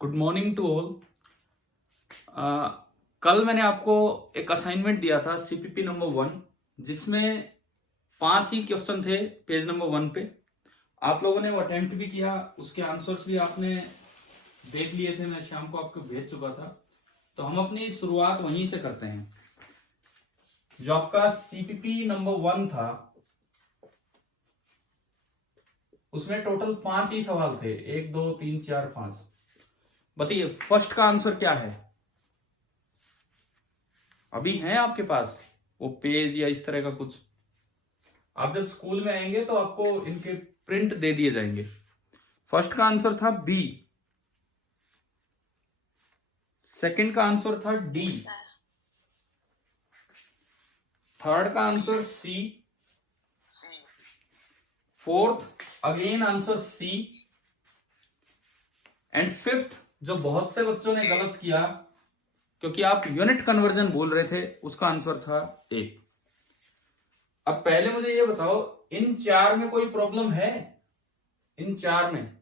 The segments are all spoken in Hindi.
Good morning to all. कल मैंने आपको एक असाइनमेंट दिया था सीपीपी नंबर 1, जिसमें 5 ही क्वेश्चन थे पेज नंबर 1 पे। आप लोगों ने वो अटेम्प्ट भी किया, उसके आंसर्स भी आपने देख लिए थे, मैं शाम को आपको भेज चुका था। तो हम अपनी शुरुआत वहीं से करते हैं। जो आपका सीपीपी नंबर 1 था उसमें टोटल 5 ही सवाल थे, 1 2 3 4 5। बताइए फर्स्ट का आंसर क्या है? अभी है आपके पास वो पेज या इस तरह का कुछ? आप जब स्कूल में आएंगे तो आपको इनके प्रिंट दे दिए जाएंगे। फर्स्ट का आंसर था बी, सेकंड का आंसर था डी, थर्ड का answer C, fourth again answer C, and fifth जो बहुत से बच्चों ने गलत किया क्योंकि आप यूनिट कन्वर्जन बोल रहे थे, उसका आंसर था ए। अब पहले मुझे ये बताओ, इन 4 में कोई प्रॉब्लम है? इन 4 में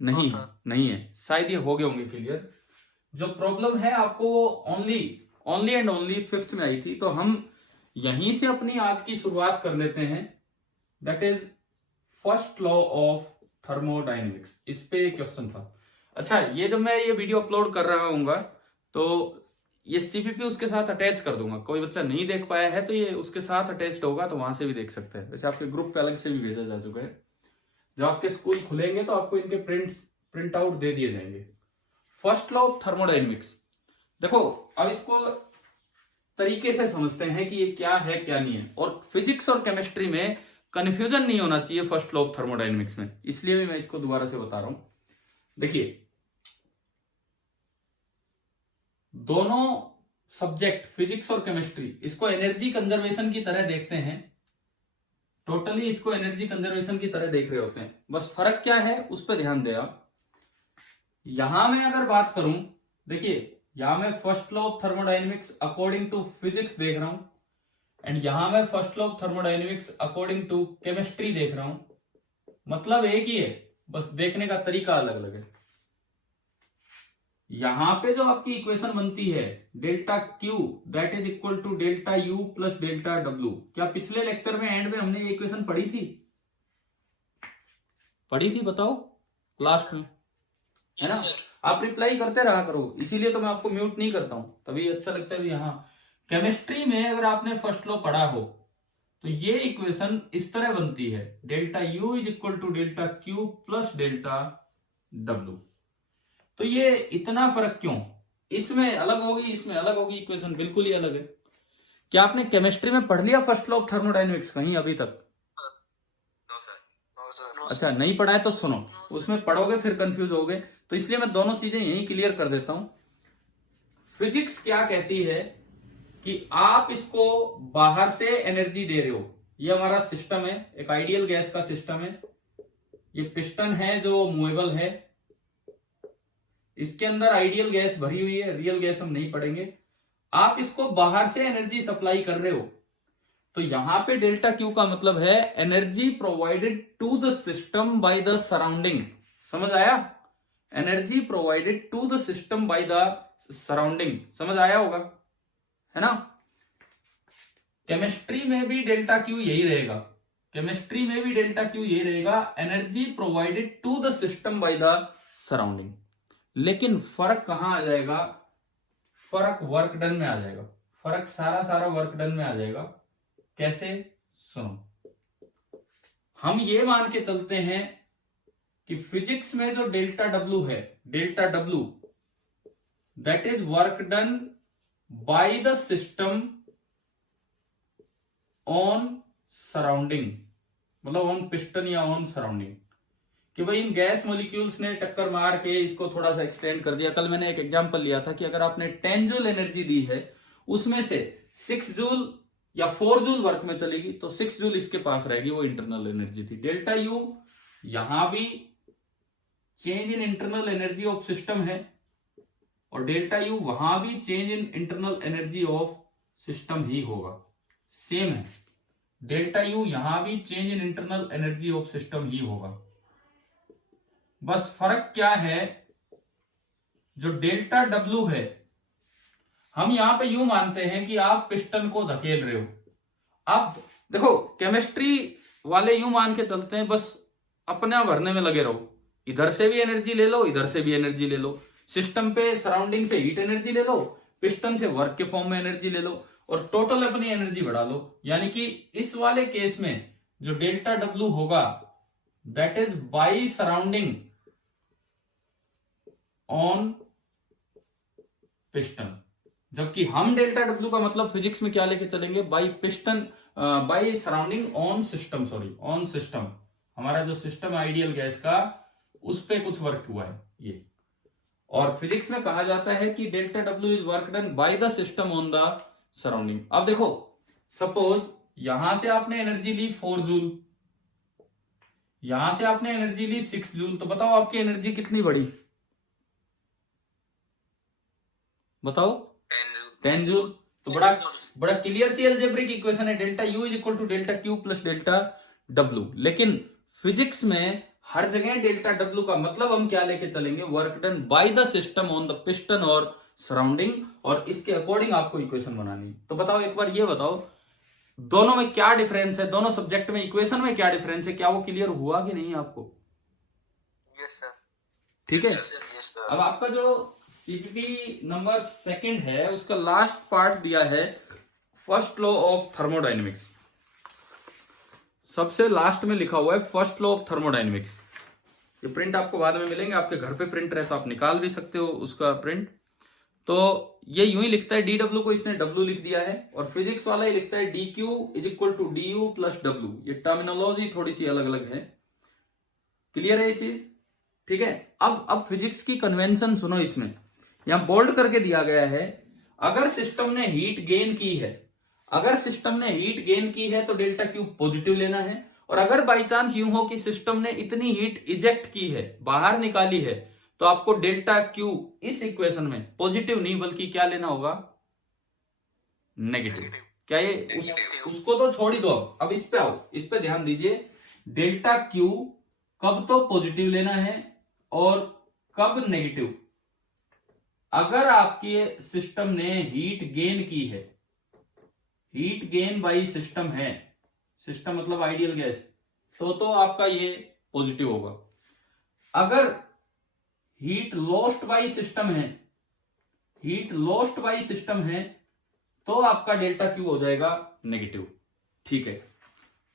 नहीं है, नहीं है। शायद ये हो गए होंगे क्लियर। जो प्रॉब्लम है आपको वो ओनली एंड ओनली फिफ्थ में आई थी। तो हम यहीं से अपनी आज की शुरुआत कर लेते हैं। That is first law of thermodynamics. इस पे क्वेश्चन था। अच्छा, ये जब मैं ये वीडियो अपलोड कर रहा हूँ तो ये सीपीपी उसके साथ अटैच कर दूंगा। कोई बच्चा नहीं देख पाया है तो ये उसके साथ अटैच्ड होगा, तो वहां से भी देख सकते हैं। वैसे आपके ग्रुप पे अलग से भी भेजा जा चुका है। जब आपके स्कूल खुलेंगे तो आपको इनके प्रिंट आउट दे दिए जाएंगे। First law of thermodynamics. देखो, अब इसको तरीके से समझते हैं कि ये क्या है क्या नहीं है। और फिजिक्स और केमिस्ट्री में कंफ्यूजन नहीं होना चाहिए फर्स्ट लॉ ऑफ थर्मोडाइनमिक्स में, इसलिए भी मैं इसको दोबारा से बता रहा हूं। देखिए, दोनों सब्जेक्ट फिजिक्स और केमिस्ट्री इसको एनर्जी कंजर्वेशन की तरह देखते हैं। टोटली इसको एनर्जी कंजर्वेशन की तरह देख रहे होते हैं। बस फर्क क्या है उस पर ध्यान दें आप। यहां मैं अगर बात करूं, देखिए यहां मैं first law of thermodynamics according to physics देख रहा हूं, एंड यहां मैं first law of thermodynamics according to chemistry देख रहा हूं। मतलब एक ही है, बस देखने का तरीका अलग अलग है। यहां पे जो आपकी इक्वेशन बनती है delta Q that is equal to delta U plus delta W, क्या पिछले लेक्चर में एंड में हमने ये इक्वेशन पढ़ी थी? पढ़ी थी, बताओ लास्ट में, है ना? आप रिप्लाई करते रहा करो, इसीलिए तो मैं आपको म्यूट नहीं करता हूं, तभी अच्छा लगता है। यहाँ केमिस्ट्री में अगर आपने फर्स्ट लॉ पढ़ा हो तो ये इक्वेशन इस तरह बनती है, delta U is equal to delta Q plus delta W. तो ये इतना फर्क क्यों? इसमें अलग होगी, इसमें अलग होगी, इक्वेशन बिल्कुल ही अलग है। क्या आपने केमिस्ट्री में पढ़ लिया फर्स्ट लॉ ऑफ थर्मोडाइनमिक्स कहीं अभी तक? अच्छा, नहीं पढ़ा है तो सुनो, उसमें पढ़ोगे फिर कंफ्यूज होगे, तो इसलिए मैं दोनों चीजें यहीं क्लियर कर देता हूं। फिजिक्स क्या कहती है कि आप इसको बाहर से एनर्जी दे रहे हो। ये हमारा सिस्टम है, एक आइडियल गैस का सिस्टम है। ये पिस्टन है जो मूवेबल है, इसके अंदर आइडियल गैस भरी हुई है, रियल गैस हम नहीं पढ़ेंगे। आप इसको बाहर से एनर्जी सप्लाई कर रहे हो, तो यहां पे डेल्टा क्यू का मतलब है energy provided to the system by the surrounding. समझ आया? Energy provided to the system by the surrounding, समझ आया होगा, है ना? केमिस्ट्री में भी डेल्टा क्यू यही रहेगा, केमिस्ट्री में भी डेल्टा क्यू यही रहेगा, energy provided to the system by the surrounding. लेकिन फर्क कहां आ जाएगा? फर्क वर्क डन में आ जाएगा। फर्क सारा वर्क डन में आ जाएगा। कैसे? सुनो, हम ये मान के चलते हैं कि फिजिक्स में जो डेल्टा डब्ल्यू है, delta W that is work done by the system on surrounding, मतलब ऑन पिस्टन या ऑन सराउंडिंग। कि भाई इन गैस मॉलिक्यूल्स ने टक्कर मार के इसको थोड़ा सा एक्सटेंड कर दिया। कल मैंने एक एग्जांपल लिया था कि अगर आपने 10 जूल एनर्जी दी है, उसमें से 6 जूल या 4 जूल वर्क में चलेगी, तो 6 जूल इसके पास रहेगी, वो इंटरनल एनर्जी थी। डेल्टा यू यहां भी change in internal energy of system है, और डेल्टा यू वहां भी change in internal energy of system ही होगा, सेम है। डेल्टा यू यहां भी change in internal energy of system ही होगा। बस फर्क क्या है, जो डेल्टा डब्ल्यू है, हम यहां पे यूं मानते हैं कि आप पिस्टन को धकेल रहे हो। आप देखो केमिस्ट्री वाले यूं मान के चलते हैं, बस अपना भरने में लगे रहो, इधर से भी एनर्जी ले लो, इधर से भी एनर्जी ले लो, सिस्टम पे सराउंडिंग से हीट एनर्जी ले लो, पिस्टन से वर्क के फॉर्म में एनर्जी ले लो, और टोटल अपनी एनर्जी बढ़ा लो। यानी कि इस वाले केस में जो डेल्टा डब्ल्यू होगा that is by surrounding on piston, जबकि हम डेल्टा डब्ल्यू का मतलब फिजिक्स में क्या लेके चलेंगे, by piston, by surrounding on system, sorry on system. हमारा जो सिस्टम आइडियल गैस का, उस पे कुछ वर्क हुआ है ये। और फिजिक्स में कहा जाता है कि delta W is work done by the system on the surrounding. अब देखो सपोज यहां से आपने एनर्जी ली 4 जूल, यहां से आपने एनर्जी ली 6 जूल, तो बताओ आपकी एनर्जी कितनी बढ़ी, बताओ 10 जूल। तो बड़ा बड़ा क्लियर सी अलजेब्रिक इक्वेशन है, delta U is equal to delta Q plus delta W. लेकिन फिजिक्स में हर जगह डेल्टा डब्ल्यू का मतलब हम क्या लेके चलेंगे, work done by the system on the piston और सराउंडिंग, और इसके अकॉर्डिंग आपको इक्वेशन बनानी। तो बताओ एक बार ये बताओ दोनों में क्या डिफरेंस है, दोनों सब्जेक्ट में इक्वेशन में क्या डिफरेंस है, क्या वो क्लियर हुआ कि नहीं आपको? Yes sir. ठीक है, अब आपका जो सीपीपी नंबर 2 है उसका लास्ट पार्ट दिया है फर्स्ट लॉ ऑफ थर्मोडायनेमिक्स, सबसे लास्ट में लिखा हुआ है फर्स्ट लॉ ऑफ थर्मोडायनेमिक्स। ये प्रिंट आपको बाद में मिलेंगे, आपके घर पे प्रिंटर है तो आप निकाल भी सकते हो उसका प्रिंट। तो ये यूं ही लिखता है, डी डब्ल्यू को इसने डब्ल्यू लिख दिया है, और फिजिक्स वाला ही लिखता है D Q is equal to D U plus W. ये टर्मिनोलॉजी थोड़ी सी अलग अलग है, क्लियर है ये चीज? ठीक है, अब फिजिक्स की कन्वेंशन सुनो, इसमें यहां बोल्ड करके दिया गया है, अगर सिस्टम ने हीट गेन की है, अगर सिस्टम ने हीट गेन की है तो डेल्टा क्यू पॉजिटिव लेना है, और अगर बाई चांस यूं हो कि सिस्टम ने इतनी हीट इजेक्ट की है, बाहर निकाली है, तो आपको डेल्टा क्यू इस इक्वेशन में पॉजिटिव नहीं बल्कि क्या लेना होगा, नेगेटिव। क्या ये उसको तो छोड़ ही दो, अब इस पे आओ, इस पे ध्यान दीजिए। डेल्टा क्यू कब तो पॉजिटिव लेना है और कब नेगेटिव, अगर आपके सिस्टम ने हीट गेन की है, हीट गेन बाई सिस्टम है, सिस्टम मतलब आइडियल गैस, तो आपका ये पॉजिटिव होगा। अगर हीट लॉस्ट बाई सिस्टम है, हीट लॉस्ट बाई सिस्टम है, तो आपका डेल्टा क्यू हो जाएगा नेगेटिव। ठीक है,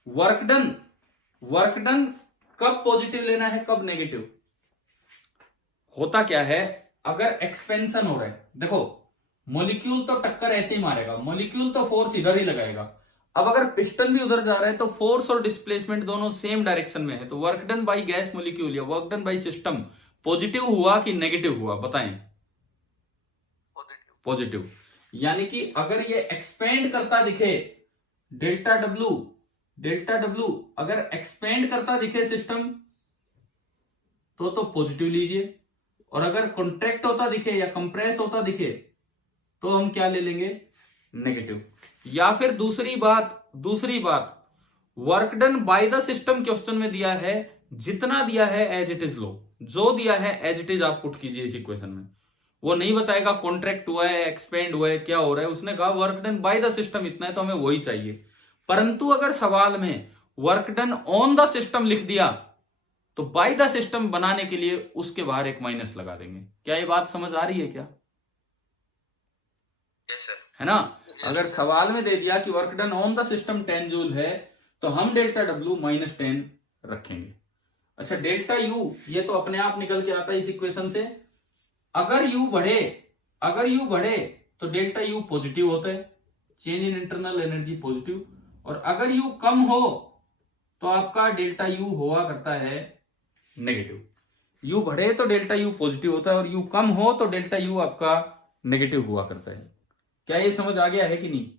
वर्क डन, वर्क डन कब पॉजिटिव लेना है कब नेगेटिव, होता क्या है, अगर एक्सपेंशन हो रहा है, देखो मॉलिक्यूल तो टक्कर ऐसे ही मारेगा, मॉलिक्यूल तो फोर्स इधर ही लगाएगा। अब अगर पिस्टन भी उधर जा रहा है तो फोर्स और डिस्प्लेसमेंट दोनों सेम डायरेक्शन में है, तो work done by gas molecule या work done by system positive हुआ कि नेगेटिव हुआ, बताएं? पॉजिटिव। यानी कि अगर ये एक्सपेंड करता दिखे, डेल्टा डब्ल्यू, डेल्टा डब्ल्यू अगर एक्सपेंड करता दिखे सिस्टम तो पॉजिटिव लीजिए, और अगर कॉन्ट्रैक्ट होता दिखे या कंप्रेस होता दिखे तो हम क्या ले लेंगे, नेगेटिव। या फिर दूसरी बात work done by the system question में दिया है, जितना दिया है एज इट इज लो, जो दिया है एज इट इज आप पुट कीजिए इस इक्वेशन में। वो नहीं बताएगा कॉन्ट्रैक्ट हुआ है, एक्सपेंड हुआ है, क्या हो रहा है, उसने कहा work done by the system इतना है तो हमें वही चाहिए। परंतु अगर सवाल में work done on the system लिख दिया तो बाय द सिस्टम बनाने के लिए उसके बाहर एक माइनस लगा देंगे। क्या ये बात समझ आ रही है क्या? Yes sir. है ना? अगर सवाल में दे दिया कि work done on the system 10 joule है तो हम डेल्टा डब्ल्यू -10 रखेंगे। अच्छा, डेल्टा यू ये तो अपने आप निकल के आता है इस इक्वेशन से। अगर यू बढ़े तो डेल्टा यू पॉजिटिव होता है, change in internal energy positive, और अगर यू कम हो तो आपका डेल्टा यू हुआ करता है नेगेटिव। यू बढ़े तो डेल्टा यू पॉजिटिव होता है और यू कम हो तो डेल्टा यू आपका नेगेटिव हुआ करता है। क्या ये समझ आ गया है कि नहीं?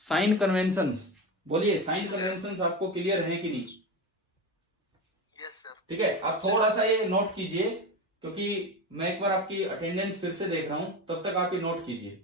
साइन कन्वेंशंस, बोलिए साइन कन्वेंशंस आपको क्लियर है कि नहीं? Yes sir. ठीक है, आप थोड़ा सा ये नोट कीजिए क्योंकि मैं एक बार आपकी अटेंडेंस फिर से देख रहा हूं, तब तक आप ये नोट कीजिए।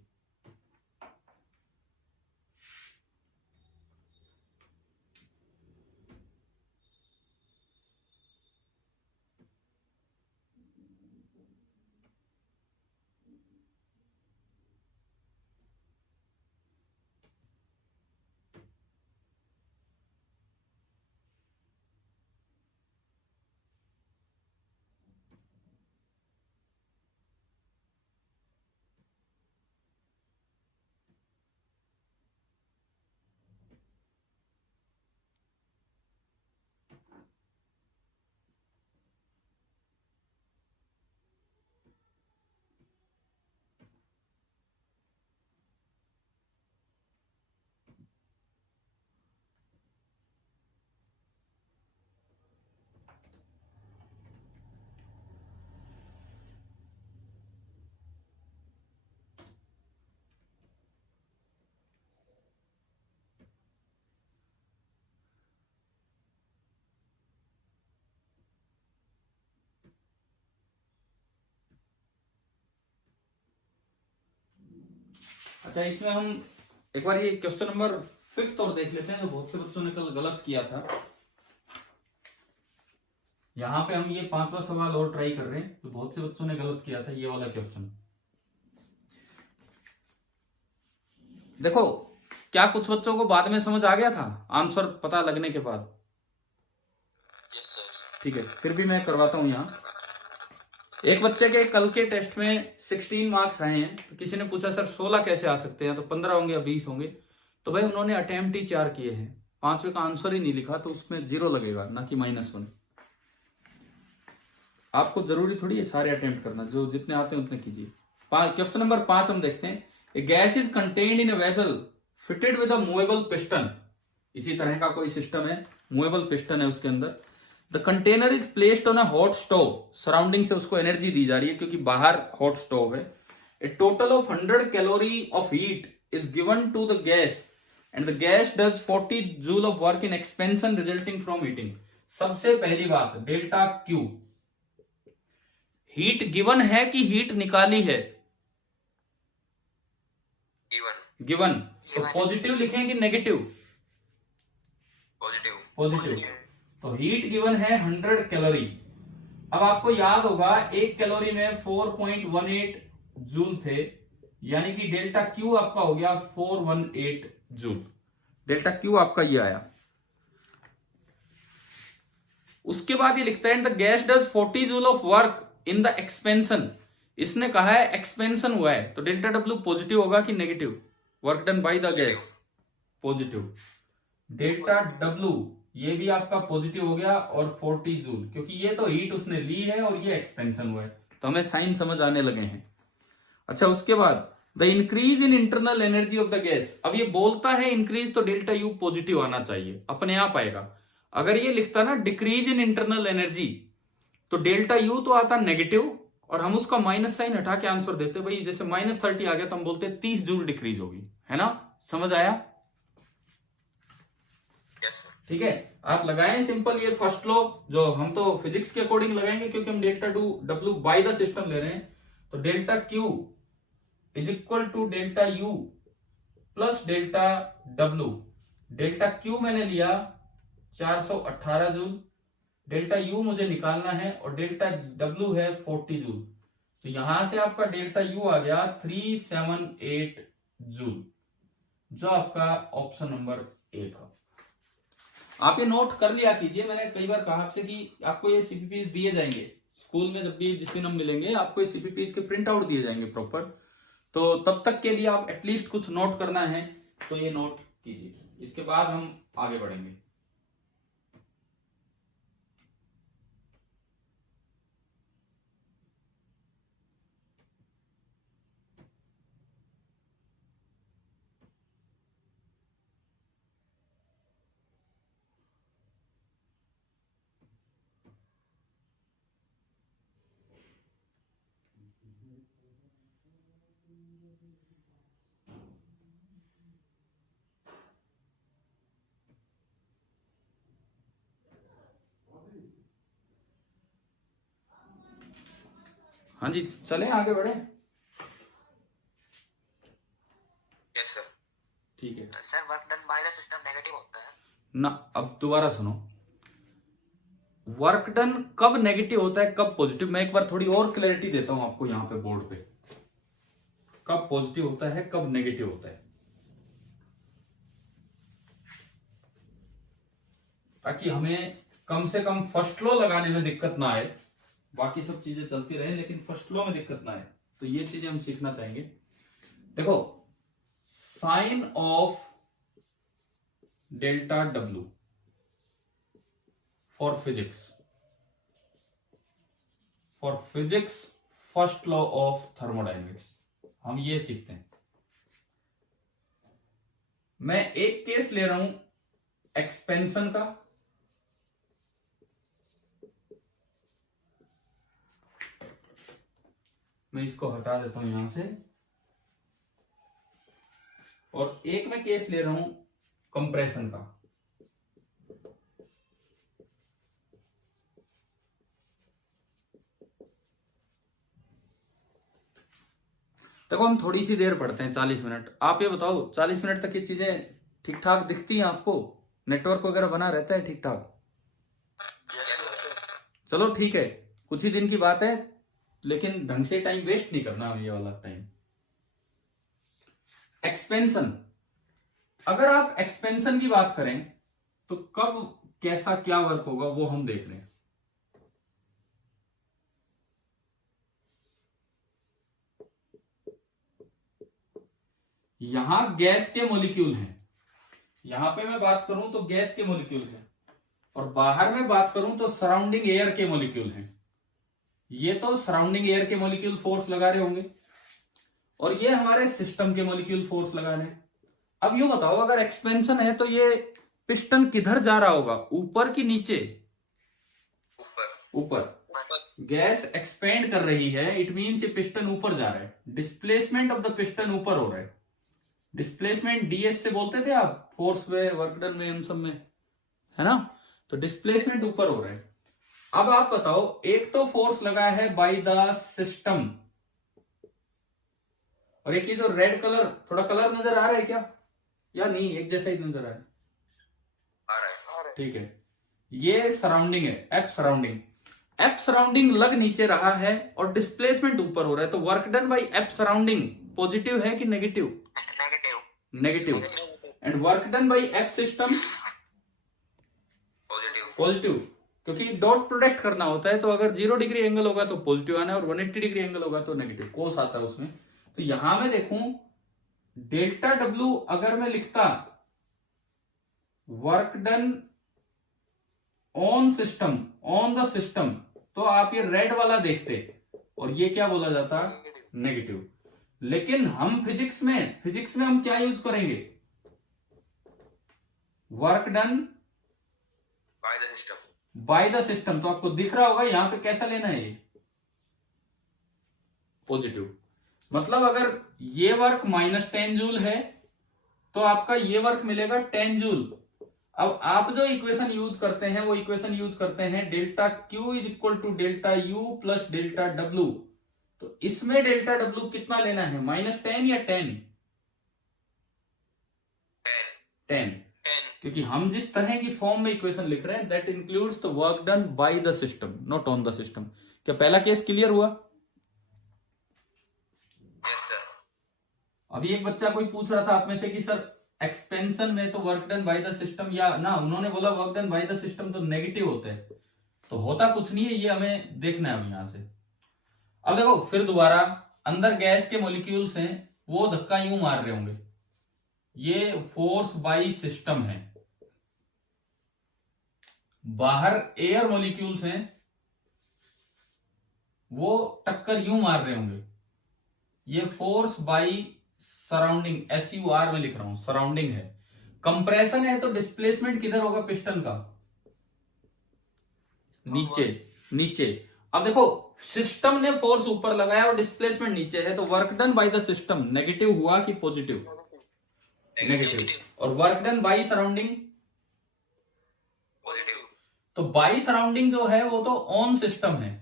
अच्छा, इसमें हम एक बार ये क्वेश्चन नंबर 5 और देख लेते हैं, जो बहुत से बच्चों ने कल गलत किया था। यहाँ पे हम ये 5वां सवाल और ट्राई कर रहे हैं, तो बहुत से बच्चों ने गलत किया था ये वाला क्वेश्चन। देखो, क्या कुछ बच्चों को बाद में समझ आ गया था आंसर पता लगने के बाद? Yes sir. ठीक है, फिर भी मैं करवाता हूं। यहाँ एक बच्चे के कल के टेस्ट में 16 मार्क्स आए हैं, तो किसी ने पूछा सर 16 कैसे आ सकते हैं, तो 15 होंगे या 20 होंगे। तो भाई उन्होंने अटेम्प्ट ही 4 किए हैं, 5वें का आंसर ही नहीं लिखा, तो उसमें 0 लगेगा, ना कि -1। आपको जरूरी थोड़ी है सारे अटेम्प्ट करना, जो जितने आते हैं उतने कीजिए। क्वेश्चन नंबर 5 हम देखते हैं। A gas is contained in a vessel fitted with a movable piston. इसी तरह का कोई सिस्टम है, मूवेबल पिस्टन है उसके अंदर। The container is placed on a hot stove, surrounding से उसको एनर्जी दी जा रही है क्योंकि बाहर हॉट स्टोव है। A total of 100 calorie of heat is given to the gas and the gas does 40 joule of work in expansion resulting from heating. सबसे पहली बात, डेल्टा क्यू, हीट गिवन है कि हीट निकाली है? गिवन। गिवन, तो पॉजिटिव लिखें कि नेगेटिव? पॉजिटिव। पॉजिटिव। तो हीट गिवन है 100 कैलोरी। अब आपको याद होगा 1 कैलोरी में 4.18 जूल थे, यानी कि डेल्टा क्यू आपका हो गया 418 जूल। डेल्टा क्यू आपका ये आया। उसके बाद ये लिखता है the gas does 40 joule of work in the expansion. इसने कहा है एक्सपेंशन हुआ है, तो डेल्टा डब्ल्यू पॉजिटिव होगा कि negative? Work done by the gas positive. Delta W ये भी आपका पॉजिटिव हो गया, और 40 जूल, क्योंकि ये तो हीट उसने ली है और ये एक्सपेंशन हुआ है, तो हमें साइन समझ आने लगे हैं। अच्छा, उसके बाद the increase in internal energy of the gas. अब ये बोलता है इंक्रीज, तो डेल्टा यू पॉजिटिव आना चाहिए, अपने आप आएगा। अगर ये लिखता ना डिक्रीज इन इंटरनल एनर्जी, तो डेल्टा यू तो आता नेगेटिव, और हम उसका माइनस साइन हटा के आंसर देते। भाई जैसे -30 आ गया तो हम बोलते 30 जूल डिक्रीज होगी, है ना? समझ आया? Yes sir. ठीक है, आप लगाएं सिंपल ये फर्स्ट लॉ, जो हम तो फिजिक्स के अकॉर्डिंग लगाएंगे क्योंकि हम delta W by the system ले रहे हैं। तो delta Q is equal to delta U plus delta W. Delta Q मैंने लिया 418 जूल, डेल्टा यू मुझे निकालना है, और डेल्टा डब्ल्यू है 40 जूल। तो यहां से आपका डेल्टा यू आ गया 378 जूल, जो आपका ऑप्शन नंबर ए था। आप ये नोट कर लिया कीजिए। मैंने कई बार कहा आपसे कि आपको ये सीपीपी दिए जाएंगे स्कूल में, जब भी जिस दिन हम मिलेंगे आपको ये सीपीपी के प्रिंट आउट दिए जाएंगे प्रॉपर। तो तब तक के लिए आप एटलीस्ट कुछ नोट करना है, तो ये नोट कीजिए, इसके बाद हम आगे बढ़ेंगे। हाँ जी, चलें आगे बढ़े? Yes sir. ठीक है sir, work done by the system negative होता है ना। अब दोबारा सुनो, वर्क डन कब नेगेटिव होता है कब पॉजिटिव, मैं एक बार थोड़ी और क्लैरिटी देता हूं आपको यहां पे बोर्ड पे, कब पॉजिटिव होता है कब नेगेटिव होता है, ताकि हमें कम से कम फर्स्ट लॉ लगाने में दिक्कत ना आए। बाकी सब चीजें चलती रहे लेकिन फर्स्ट लॉ में दिक्कत ना आए, तो ये चीजें हम सीखना चाहेंगे। देखो, sign of delta W for physics first law of thermodynamics, हम ये सीखते हैं। मैं एक केस ले रहा हूं एक्सपेंशन का, मैं इसको हटा देता हूं यहां से, और एक मैं केस ले रहा हूं कंप्रेशन का। देखो हम थोड़ी सी देर पढ़ते हैं, 40 मिनट। आप ये बताओ 40 मिनट तक ये चीजें ठीक ठाक दिखती हैं आपको? नेटवर्क वगैरह बना रहता है ठीक ठाक? चलो ठीक है, कुछ ही दिन की बात है, लेकिन ढंग से टाइम वेस्ट नहीं करना ये वाला टाइम। एक्सपेंशन, अगर आप एक्सपेंशन की बात करें तो कब कैसा क्या वर्क होगा वो हम देख रहे हैं। यहां गैस के मॉलिक्यूल हैं, यहां पे मैं बात करूं तो गैस के मॉलिक्यूल हैं, और बाहर में बात करूं तो सराउंडिंग एयर के मॉलिक्यूल हैं। ये तो सराउंडिंग एयर के मॉलिक्यूल फोर्स लगा रहे होंगे, और ये हमारे सिस्टम के मॉलिक्यूल फोर्स लगा रहे हैं। अब यूं बताओ, अगर एक्सपेंशन है तो ये पिस्टन किधर जा रहा होगा, ऊपर कि नीचे? ऊपर। गैस एक्सपेंड कर रही है, इट मीन्स ये पिस्टन ऊपर जा रहा है। डिस्प्लेसमेंट ऑफ द पिस्टन ऊपर हो रहा है। डिस्प्लेसमेंट डीएस से बोलते थे आप, फोर्स में, वर्क डन में, इन सब में, है ना? तो डिस्प्लेसमेंट ऊपर हो रहा है। अब आप बताओ, एक तो फोर्स लगा है बाय द सिस्टम, और एक ये जो रेड कलर, थोड़ा कलर नजर आ रहा है क्या, या नहीं एक जैसा ही नजर आ रहा है? ठीक है, ये सराउंडिंग है, एफ सराउंडिंग। एफ सराउंडिंग लग नीचे रहा है और डिस्प्लेसमेंट ऊपर हो रहा है, तो work done by F surrounding positive है कि negative? Negative. And work done by F system positive, क्योंकि डॉट प्रोडक्ट करना होता है, तो अगर 0 डिग्री एंगल होगा तो पॉजिटिव आना है, और 180 डिग्री एंगल होगा तो नेगेटिव, कोस आता है उसमें। तो यहां मैं देखूं डेल्टा डब्ल्यू, अगर मैं लिखता work done on system, on the system, तो आप ये रेड वाला देखते और ये क्या बोला जाता? नेगेटिव। लेकिन हम फिजिक्स में हम क्या यूज करेंगे? Work done by the system. तो आपको दिख रहा होगा यहां पे कैसा लेना है, ये पॉजिटिव। मतलब अगर ये वर्क -10 जूल है तो आपका ये वर्क मिलेगा 10 जूल। अब आप जो इक्वेशन यूज करते हैं वो इक्वेशन यूज करते हैं delta Q is equal to delta U plus delta W. तो इसमें डेल्टा डब्ल्यू कितना लेना है, -10 या 10? 10, क्योंकि हम जिस तरह की फॉर्म में इक्वेशन लिख रहे हैं that includes the work done by the system, not on the system. क्या पहला केस क्लियर हुआ? अभी एक बच्चा कोई पूछ रहा था आप में से कि सर एक्सपेंशन में तो work done by the system, या ना उन्होंने बोला work done by the system तो नेगेटिव होते हैं, तो होता कुछ नहीं है, ये हमें देखना है अब यहां से। अब देखो फिर दोबारा, अंदर गैस के मॉलिक्यूल्स हैं, वो धक्का यूं मार रहे होंगे, ये फोर्स बाय सिस्टम है। बाहर एयर मॉलिक्यूल्स हैं, वो टक्कर यूं मार रहे होंगे, ये फोर्स बाय सराउंडिंग, SUR में लिख रहा हूं, सराउंडिंग है। कंप्रेशन है तो डिस्प्लेसमेंट किधर होगा पिस्टन का? नीचे। अब देखो सिस्टम ने फोर्स ऊपर लगाया और डिस्प्लेसमेंट नीचे है, तो work done by the system negative हुआ कि पॉजिटिव? नेगेटिव। और work done by surrounding positive. तो बाय सराउंडिंग जो है वो तो ऑन सिस्टम है,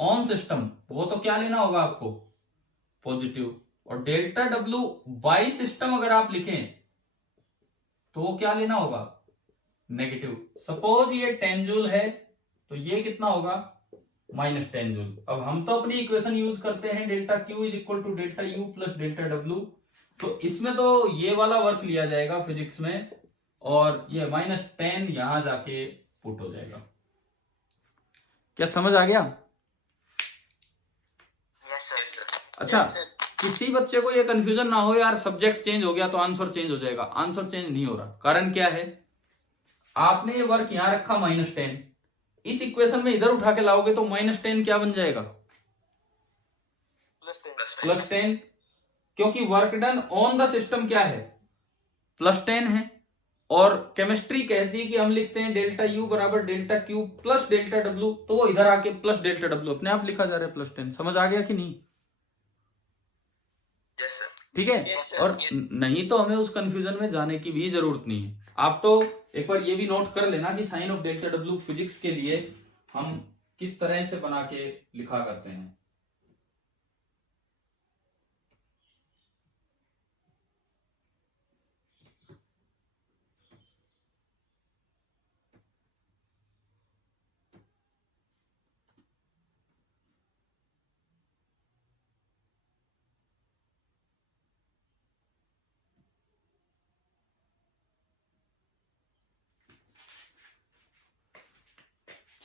ऑन सिस्टम, वो तो क्या लेना होगा आपको? पॉजिटिव। और डेल्टा डब्ल्यू बाय सिस्टम अगर आप लिखें तो वो क्या लेना होगा? नेगेटिव। सपोज ये 10 जूल है तो ये कितना होगा? -10 जूल। अब हम तो अपनी इक्वेशन यूज करते हैं delta Q is equal to delta U plus delta W, तो इसमें तो ये वाला वर्क लिया जाएगा फिजिक्स में, और ये -10 यहां जाके पुट हो जाएगा। क्या समझ आ गया? अच्छा, किसी बच्चे को ये कंफ्यूजन ना हो यार सब्जेक्ट चेंज हो गया तो आंसर चेंज हो जाएगा, आंसर चेंज नहीं हो रहा। कारण क्या है, आपने ये वर्क यहां रखा -10, इस इक्वेशन में इधर उठा के लाओगे तो -10 क्या बन जाएगा? +10, क्योंकि work done on the system क्या है? +10 है। और केमिस्ट्री कहती है कि हम लिखते हैं डेल्टा यू बराबर delta Q plus delta W, तो वो इधर आके प्लस डेल्टा डब्ल्यू अपने आप लिखा जा रहा है +10। समझ आ गया कि नहीं? ठीक है। और नहीं तो हमें उस कंफ्यूजन में जाने की भी जरूरत नहीं है। आप तो एक बार ये भी नोट कर लेना कि sign of delta W physics के लिए हम किस तरह से बना के लिखा करते हैं।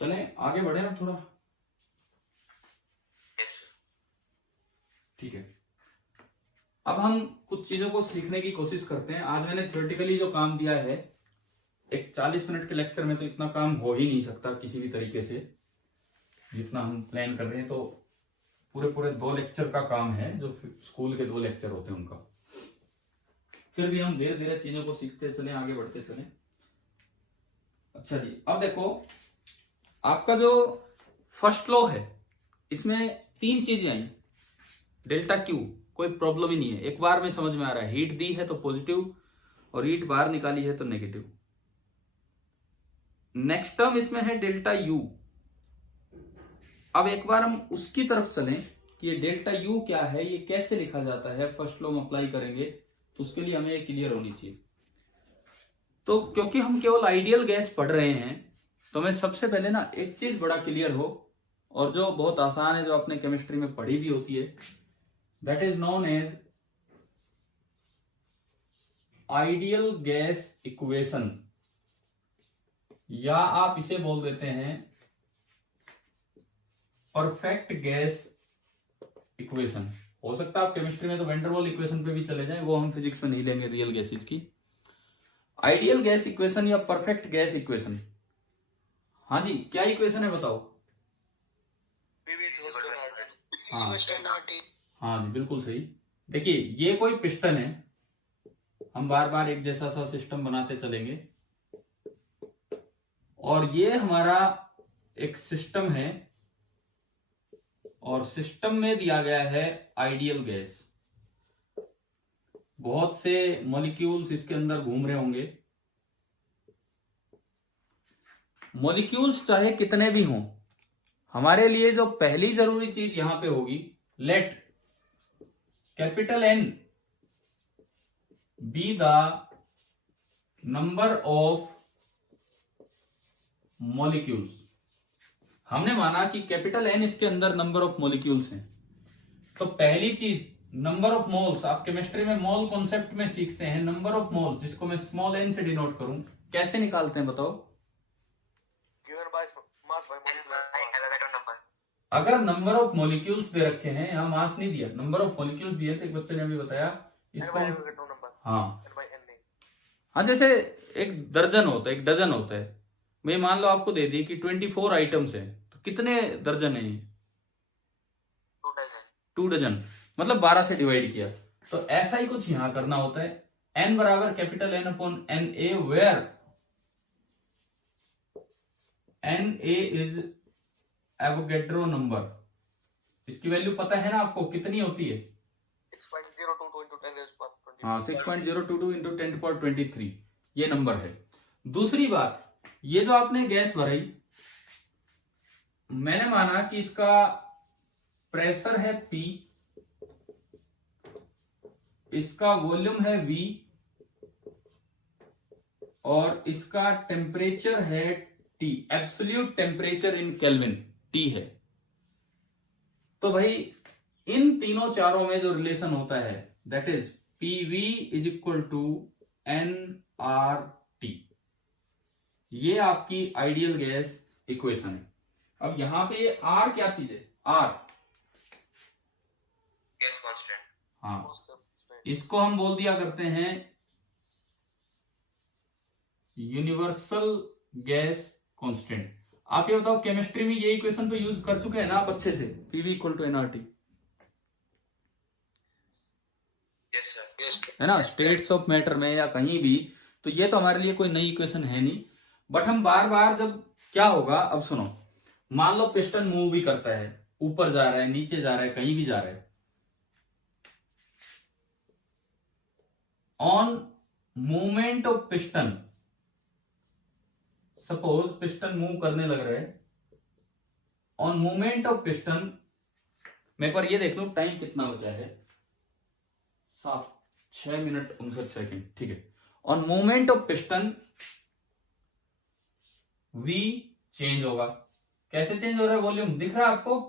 चलें आगे बढ़े ना थोड़ा। Yes sir. ठीक है, अब हम कुछ चीजों को सीखने की कोशिश करते हैं। आज मैंने थ्योरेटिकली जो काम दिया है, एक 40 मिनट के लेक्चर में तो इतना काम हो ही नहीं सकता किसी भी तरीके से, जितना हम प्लान कर रहे हैं। तो पूरे 2 लेक्चर का काम है, जो स्कूल के 2 लेक्चर होते हैं उनका। फिर भी हम धीरे धीरे चीजों को सीखते चलें, आगे बढ़ते चलें। अच्छा जी, अब देखो आपका जो फर्स्ट लॉ है, इसमें 3 चीजें आई। डेल्टा क्यू कोई प्रॉब्लम ही नहीं है, एक बार में समझ में आ रहा है। हीट दी है तो पॉजिटिव और हीट बाहर निकाली है तो नेगेटिव। नेक्स्ट टर्म इसमें है डेल्टा यू। अब एक बार हम उसकी तरफ चलें कि ये डेल्टा यू क्या है, ये कैसे लिखा जाता है। फर्स्ट लॉ में अप्लाई करेंगे तो उसके लिए हमें ये क्लियर होनी चाहिए। तो क्योंकि हम केवल आइडियल गैस पढ़ रहे हैं, तो हमें सबसे पहले ना एक चीज बड़ा क्लियर हो, और जो बहुत आसान है, जो आपने केमिस्ट्री में पढ़ी भी होती है, that is known as ideal gas equation, या आप इसे बोल देते हैं परफेक्ट गैस इक्वेशन। हो सकता है आप केमिस्ट्री में तो वैन डर वाल इक्वेशन पे भी चले जाएं, वो हम फिजिक्स में नहीं लेंगे रियल गैसेस की। आइडियल गैस इक्वेशन या परफेक्ट गैस इक्वेशन। हाँ जी, क्या इक्वेशन है बताओ। हाँ जी, बिल्कुल सही। देखिए ये कोई पिस्टन है, हम बार बार एक जैसा सा सिस्टम बनाते चलेंगे, और ये हमारा एक सिस्टम है, और सिस्टम में दिया गया है आइडियल गैस। बहुत से मॉलिक्यूल्स इसके अंदर घूम रहे होंगे। मॉलिक्यूल्स चाहे कितने भी हों, हमारे लिए जो पहली जरूरी चीज यहां पे होगी, let capital N be the number of molecules. हमने माना कि कैपिटल N इसके अंदर नंबर ऑफ मॉलिक्यूल्स हैं, तो पहली चीज नंबर ऑफ मोल्स। आप केमिस्ट्री में मोल कॉन्सेप्ट में सीखते हैं, नंबर ऑफ मोल्स, जिसको मैं स्मॉल n से डिनोट करूं, कैसे निकालते हैं बताओ। अगर नंबर ऑफ मॉलिक्यूल्स दे रखे हैं, यहां मास नहीं दिया, नंबर ऑफ मॉलिक्यूल्स दिए, तो एक बच्चे ने अभी बताया इसको। हाँ, जैसे एक दर्जन होता है, एक डजन होता है। मैं मान लो आपको दे दी कि 24 आइटम्स हैं, तो कितने दर्जन है? 2 डजन, मतलब 12 से डिवाइड किया। तो ऐसा ही कुछ यहां करना होता है। n बराबर capital N upon NA, where NA is Avogadro number. इसकी वैल्यू पता है ना आपको, कितनी होती है? 6.022 इंटू 10^23 ये नंबर है। दूसरी बात, ये जो आपने गैस भराई, मैंने माना कि इसका प्रेशर है P, इसका वॉल्यूम है V, और इसका टेम्परेचर है T। Absolute temperature in kelvin T है। तो भाई इन तीनों चारों में जो रिलेशन होता है, that is PV is equal to nRT। ये आपकी आइडियल गैस इक्वेशन है। अब यहां पे R क्या चीज है? R gas constant. हाँ, इसको हम बोल दिया करते हैं यूनिवर्सल गैस कांस्टेंट। आप ये बताओ, केमिस्ट्री में ये इक्वेशन तो यूज कर चुके हैं ना आप अच्छे से, PV equal to nRT, yes sir. है ना, स्टेट्स ऑफ मैटर में या कहीं भी। तो ये तो हमारे लिए कोई नई इक्वेशन है नहीं, बट हम बार बार जब क्या होगा, अब सुनो, मान लो पिस्टन मूव भी करता है, ऊपर जा रहा है, नीचे जा रहा है, कहीं भी जा रहा है। On movement of piston, suppose piston move करने लग रहा है, ऑन मूवमेंट ऑफ पिस्टन, मैं एक बार ये देख लो टाइम कितना बचा है, 6 मिनट 59 सेकेंड, ठीक है। On movement of piston V change होगा। कैसे चेंज हो रहा है? वॉल्यूम दिख रहा है आपको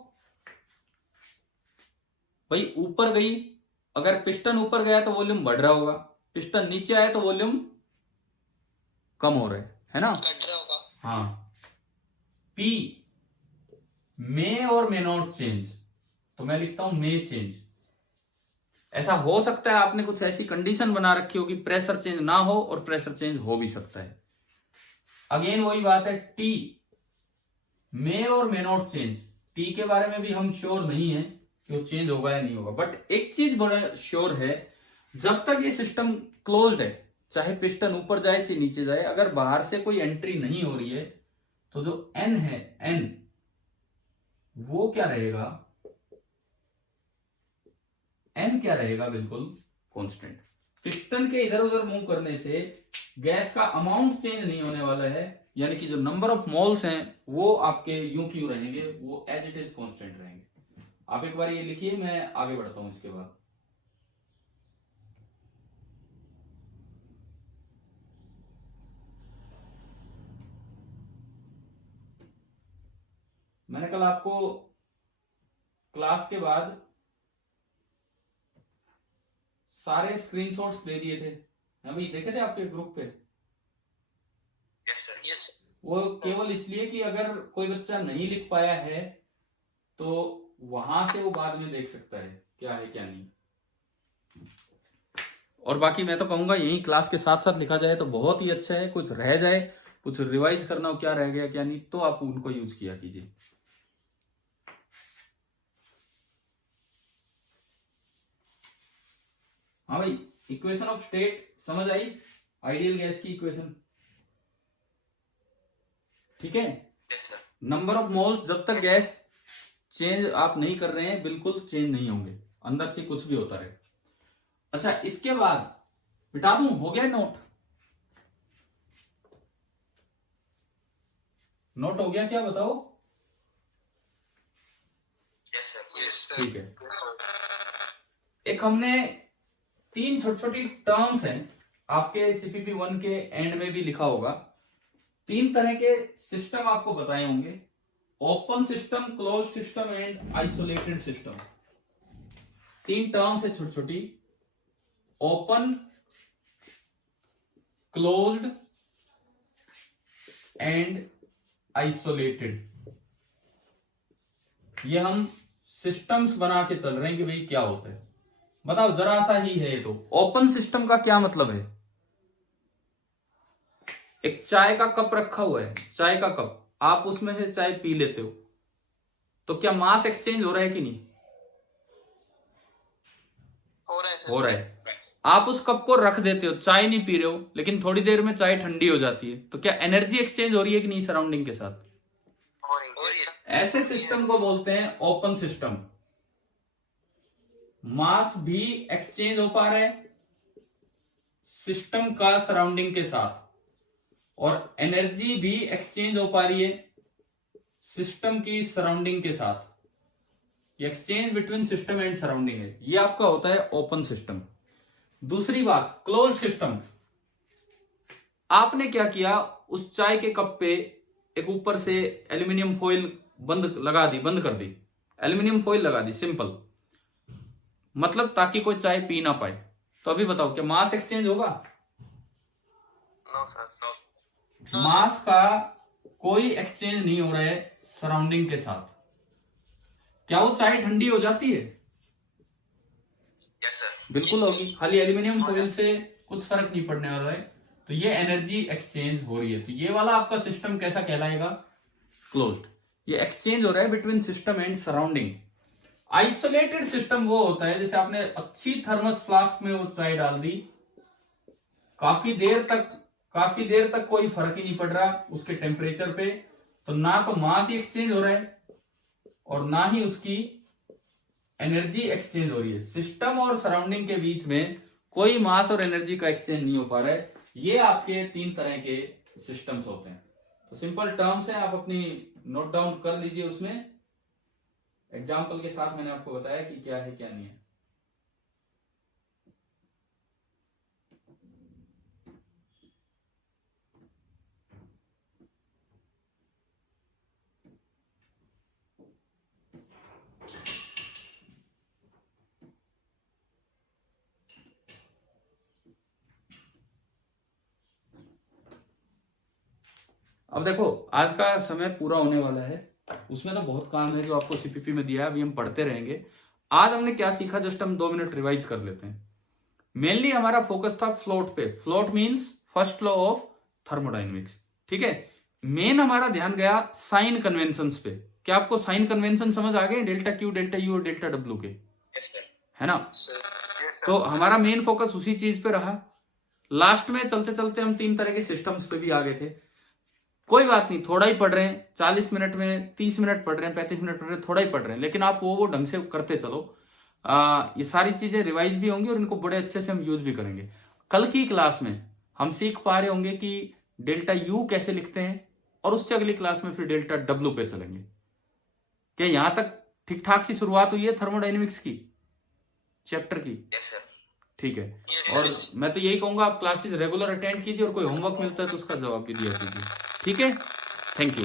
भाई, ऊपर गई, अगर पिस्टन ऊपर गया तो वॉल्यूम बढ़ रहा होगा, पिस्टन नीचे आया तो वॉल्यूम कम हो रहा है ना, घट रहा होगा। हाँ। P may और may not change, तो मैं लिखता हूं may change। ऐसा हो सकता है आपने कुछ ऐसी कंडीशन बना रखी होगी प्रेशर चेंज ना हो और प्रेशर चेंज हो भी सकता है। अगेन वही बात है, टी मे और मे नॉट चेंज। टी के बारे में भी हम श्योर नहीं है कि वो चेंज होगा या नहीं होगा, बट एक चीज बड़ा श्योर है, जब तक ये सिस्टम क्लोज्ड है, चाहे पिस्टन ऊपर जाए चाहे नीचे जाए, अगर बाहर से कोई एंट्री नहीं हो रही है तो जो एन है, एन वो क्या रहेगा, एन क्या रहेगा, बिल्कुल कांस्टेंट। पिस्टन के इधर उधर मूव करने से गैस का अमाउंट चेंज नहीं होने वाला है, यानी कि जो नंबर ऑफ मोल्स हैं वो आपके यूं क्यों रहेंगे, वो एज इट इज कांस्टेंट रहेंगे। आप एक बार ये लिखिए, मैं आगे बढ़ता हूं इसके बाद। मैंने कल आपको क्लास के बाद सारे स्क्रीनशॉट्स दे दिए थे, अभी देखे थे आपके ग्रुप पे। Yes, sir. Yes. वो केवल इसलिए कि अगर कोई बच्चा नहीं लिख पाया है तो वहां से वो बाद में देख सकता है क्या है क्या नहीं। और बाकी मैं तो कहूंगा यही क्लास के साथ साथ लिखा जाए तो बहुत ही अच्छा है। कुछ रह जाए, कुछ रिवाइज करना हो क्या रह गया क्या नहीं, तो आप उनको यूज किया कीजिए। हाँ भाई, इक्वेशन ऑफ स्टेट समझ आई, आइडियल गैस की इक्वेशन, ठीक है। Yes, sir. Number of moles, जब तक गैस चेंज आप नहीं कर रहे हैं बिल्कुल चेंज नहीं होंगे, अंदर से कुछ भी होता रहे। अच्छा, इसके बाद मिटा दूं, हो गया नोट, नोट हो गया क्या बताओ। Yes, sir. Yes, sir. ठीक है, एक हमने 3 छोटी छोटी टर्म्स हैं, आपके सीपीपी 1 के एंड में भी लिखा होगा। 3 तरह के सिस्टम आपको बताए होंगे, open system, close system and isolated system. 3 terms है छोटी छोटी, ओपन, क्लोज्ड एंड आइसोलेटेड। ये हम सिस्टम्स बना के चल रहे हैं कि भाई क्या होता है, बताओ जरा सा ही है। तो ओपन सिस्टम का क्या मतलब है, एक चाय का कप रखा हुआ है, चाय का कप, आप उसमें से चाय पी लेते हो, तो क्या मास एक्सचेंज हो रहा है कि नहीं, हो रहा है सर। हो रहा है। आप उस कप को रख देते हो, चाय नहीं पी रहे हो, लेकिन थोड़ी देर में चाय ठंडी हो जाती है, तो क्या एनर्जी एक्सचेंज हो रही है कि नहीं सराउंडिंग के साथ। हो रही है। ऐसे सिस्टम को बोलते हैं ओपन सिस्टम। मास भी एक्सचेंज हो पा रहा है सिस्टम का सराउंडिंग के साथ, और एनर्जी भी एक्सचेंज हो पा रही है सिस्टम की सराउंडिंग के साथ। Exchange between system and surrounding है, ये आपका होता है ओपन सिस्टम। दूसरी बात, क्लोज सिस्टम। आपने क्या किया, उस चाय के कप पे एक ऊपर से एल्यूमिनियम फॉइल बंद कर दी, एल्यूमिनियम फॉइल लगा दी, सिंपल, मतलब ताकि कोई चाय पी ना पाए। तो अभी बताओ क्या मास एक्सचेंज होगा। No sir, no. मास का कोई एक्सचेंज नहीं हो रहा है सराउंडिंग के साथ। क्या वो चाय ठंडी हो जाती है, यस सर। बिल्कुल होगी, खाली एल्यूमिनियम फॉइल से कुछ फर्क नहीं पड़ने वाला है। तो ये एनर्जी एक्सचेंज हो रही है, तो ये वाला आपका सिस्टम कैसा कहलाएगा, क्लोज्ड। ये एक्सचेंज हो रहा है between system and surrounding. Isolated system वो होता है जैसे आपने अच्छी थर्मस फ्लास्क में वो चाय डाल दी, काफी देर तक कोई फर्क ही नहीं पड़ रहा उसके टेम्परेचर पे, तो ना तो मास ही एक्सचेंज हो रहा है और ना ही उसकी एनर्जी एक्सचेंज हो रही है। सिस्टम और सराउंडिंग के बीच में कोई मास और एनर्जी का एक्सचेंज नहीं हो पा रहा है। ये आपके 3 तरह के सिस्टम्स होते हैं। तो सिंपल टर्म्स है, आप अपनी नोट डाउन कर लीजिए, उसमें एग्जाम्पल के साथ मैंने आपको बताया कि क्या है क्या नहीं है। अब देखो आज का समय पूरा होने वाला है, उसमें तो बहुत काम है जो आपको सीपीपी में दिया है, अभी हम पढ़ते रहेंगे। आज हमने क्या सीखा, जस्ट हम 2 मिनट रिवाइज कर लेते हैं। मेनली हमारा फोकस था फ्लोट पे। Float means first law of thermodynamics, ठीक है। मेन हमारा ध्यान गया साइन कन्वेंशंस पे। क्या आपको साइन कन्वेंशन समझ आ गए, डेल्टा क्यू, डेल्टा यू और डेल्टा डब्ल्यू के, है ना? तो हमारा मेन फोकस उसी चीज पे रहा। लास्ट में चलते चलते हम 3 तरह के सिस्टम्स पे भी आ गए थे। कोई बात नहीं, थोड़ा ही पढ़ रहे हैं, 40 मिनट में 30 मिनट पढ़ रहे हैं, 35 मिनट पढ़ रहे हैं, थोड़ा ही पढ़ रहे हैं, लेकिन आप वो ढंग से करते चलो। ये सारी चीजें रिवाइज भी होंगी और इनको बड़े अच्छे से हम यूज भी करेंगे। कल की क्लास में हम सीख पा रहे होंगे कि डेल्टा यू कैसे लिखते हैं, और उससे अगली क्लास में फिर डेल्टा डब्ल्यू पे चलेंगे। क्या यहां तक ठीक ठाक सी शुरुआत हुई है थर्मोडाइनमिक्स की चैप्टर की? Yes sir. ठीक है। Yes, और sir. मैं तो यही कहूंगा आप क्लासेस रेगुलर अटेंड कीजिए और कोई होमवर्क मिलता है तो उसका जवाब भी दिया कीजिए, ठीक है। Thank you.